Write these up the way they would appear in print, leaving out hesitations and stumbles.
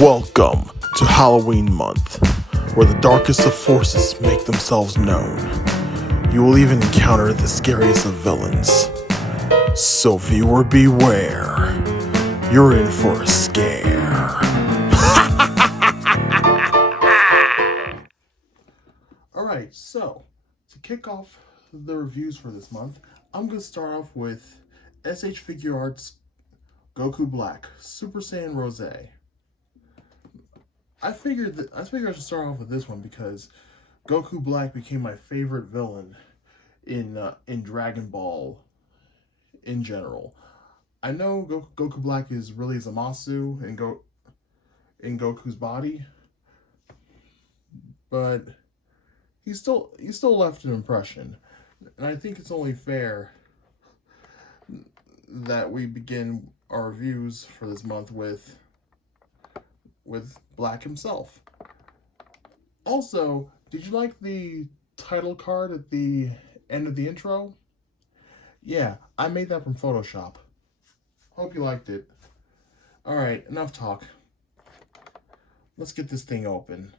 Welcome to Halloween month, where the darkest of forces make themselves known. You will even encounter the scariest of villains. So viewer beware, you're in for a scare. Alright, so to kick off the reviews for this month, I'm going to start off with SH Figuarts Goku Black, Super Saiyan Rhaeide. I figured I should start off with this one because Goku Black became my favorite villain in Dragon Ball in general. I know Goku Black is really Zamasu in Goku's body, but he still left an impression, and I think it's only fair that we begin our reviews for this month with Black himself. Also, did you like the title card at the end of the intro? Yeah, I made that from Photoshop. Hope you liked it. Alright, enough talk. Let's get this thing open.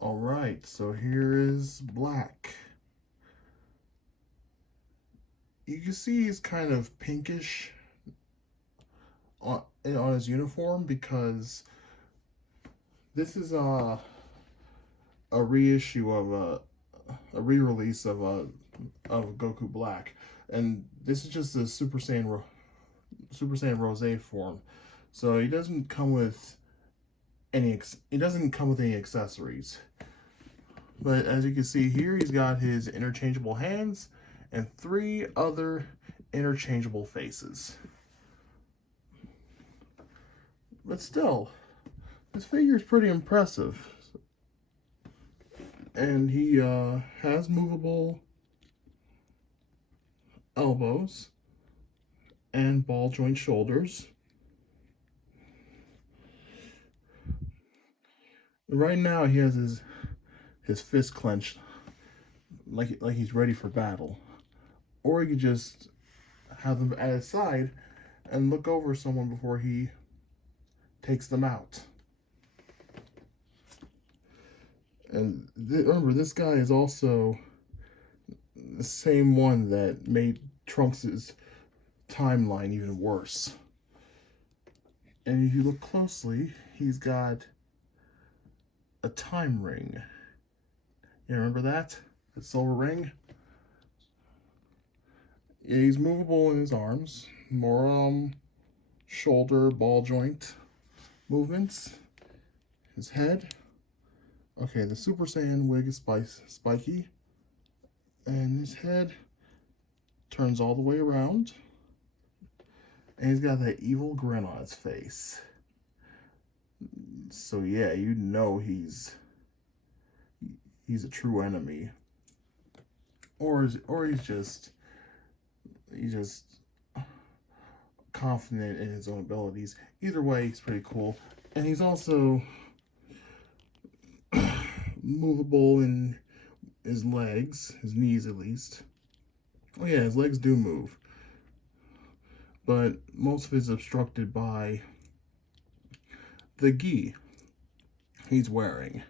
Alright, so here is Black. You can see he's kind of pinkish on his uniform because this is a reissue of a re-release of Goku Black, and this is just a Super Saiyan Rhaeide form, so he doesn't come with any accessories. But as you can see here, he's got his interchangeable hands and 3 other interchangeable faces. But still, this figure is pretty impressive. And he has movable elbows and ball joint shoulders. Right now he has his fist clenched like he's ready for battle. Or he could just have them at his side and look over someone before he takes them out. And remember, this guy is also the same one that made Trunks' timeline even worse. And if you look closely, he's got a time ring. You remember that? The silver ring? Yeah, he's movable in his arms. More shoulder, ball joint movements. His head. Okay, the Super Saiyan wig is spiky. And his head turns all the way around. And he's got that evil grin on his face. So yeah, you know he's a true enemy. Or he's just confident in his own abilities. Either way, he's pretty cool. And he's also movable in his legs, his knees at least. Oh yeah, his legs do move. But most of it is obstructed by the gi he's wearing.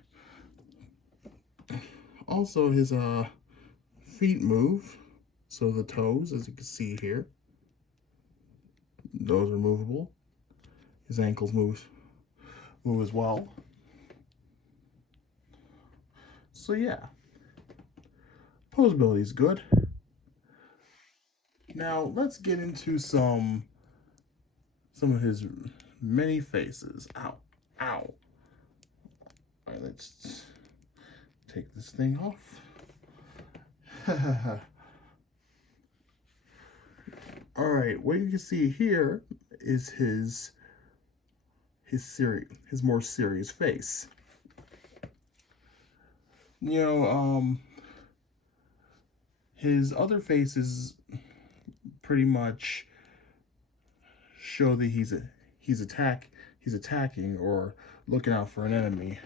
Also, his feet move. So the toes, as you can see here, those are movable. His ankles move as well. So yeah, posability is good. Now let's get into some of his many faces. Ow, ow. All right, let's take this thing off. All right, what you can see here is his more serious face. You know, his other faces pretty much show that he's attacking or looking out for an enemy.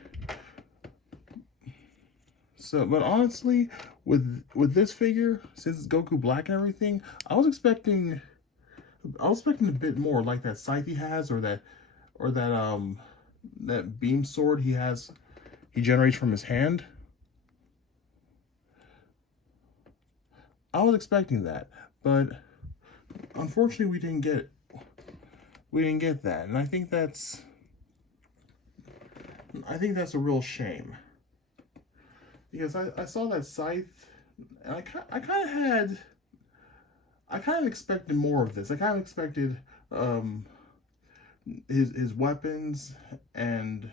So, but honestly, with this figure, since it's Goku Black and everything, I was expecting a bit more like that scythe he has, or that or that beam sword he generates from his hand. I was expecting that, but unfortunately we didn't get it. We didn't get that, and I think that's a real shame, because I saw that scythe, and I kind of expected more of this. I kind of expected his weapons and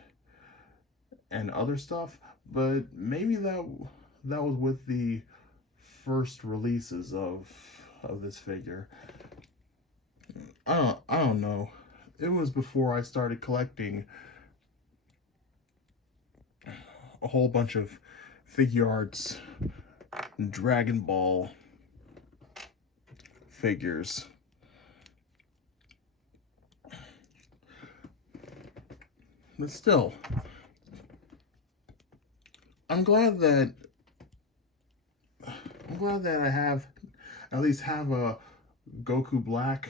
other stuff, but maybe that was with the first releases of this figure. I don't know. It was before I started collecting a whole bunch of Figuarts and Dragon Ball figures. But still, I'm glad that I have at least have a Goku Black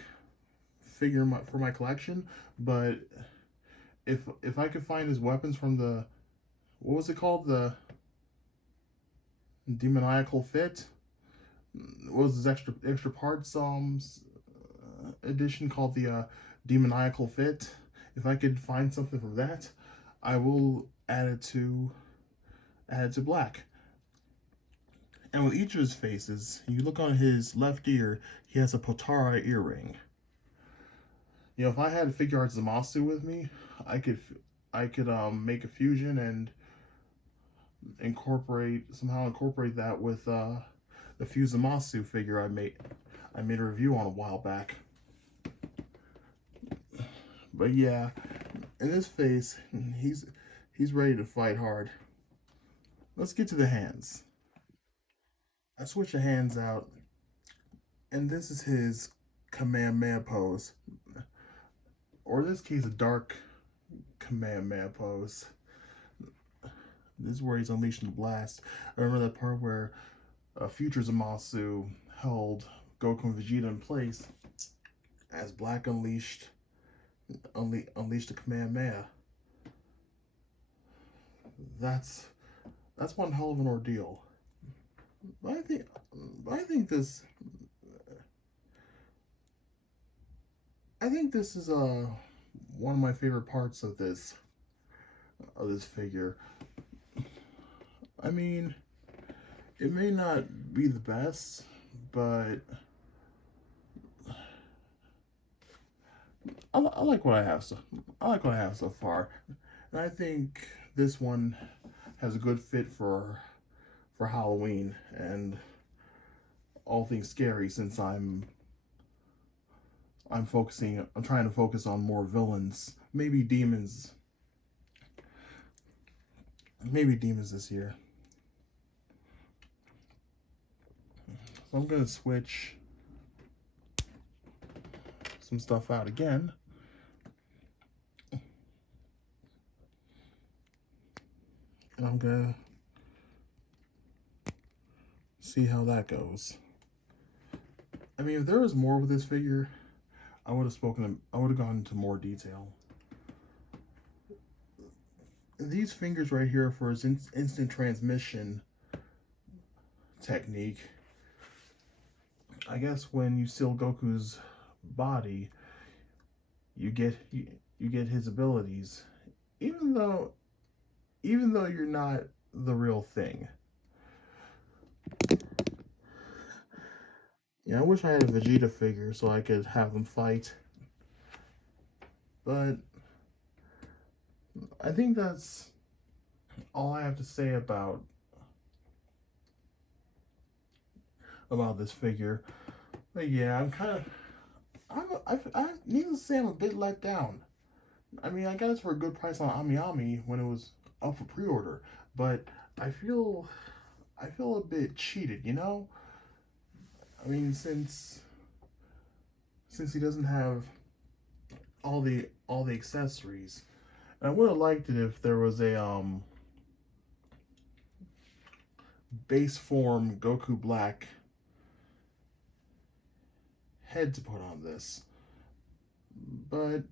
figure for my collection. But if I could find his weapons from the, what was it called, the demoniacal fit, what was his extra parts edition called the demoniacal fit, if I could find something from that, I will add it to Black. And with each of his faces, you look on his left ear, he has a Potara earring. You know, if I had Figuarts Zamasu with me, I could make a fusion and somehow incorporate that with the Fuzamasu figure I made a review on a while back. But yeah, in this face, he's ready to fight hard. Let's get to the hands. I switch the hands out, and this is his Kamehameha pose, or in this case, a dark Kamehameha pose. This is where he's unleashing the blast. I remember that part where Future Zamasu held Goku and Vegeta in place as Black unleashed the Kamehameha. That's one hell of an ordeal. But I think this is one of my favorite parts of this figure. I mean, it may not be the best, but I like what I have so far, and I think this one has a good fit for Halloween and all things scary, since I'm trying to focus on more villains, maybe demons this year. So I'm gonna switch some stuff out again. And I'm gonna see how that goes. I mean, if there was more with this figure, I would have gone into more detail. These fingers right here for his instant transmission technique. I guess when you seal Goku's body, you get his abilities, even though you're not the real thing. Yeah, I wish I had a Vegeta figure so I could have them fight, but I think that's all I have to say about this figure. But yeah, I needless to say, I'm a bit let down. I mean, I got this for a good price on AmiAmi when it was up for pre-order, but I feel a bit cheated, you know? I mean, since he doesn't have all the accessories. And I would have liked it if there was a base form Goku Black head to put on this. But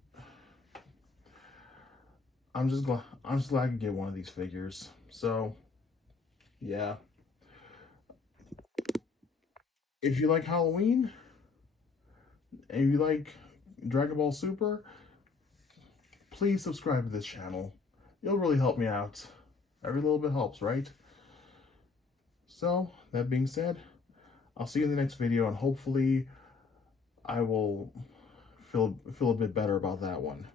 I'm just glad I could get one of these figures. So yeah. If you like Halloween and you like Dragon Ball Super, please subscribe to this channel. It'll really help me out. Every little bit helps, right? So, that being said, I'll see you in the next video, and hopefully I will feel a bit better about that one.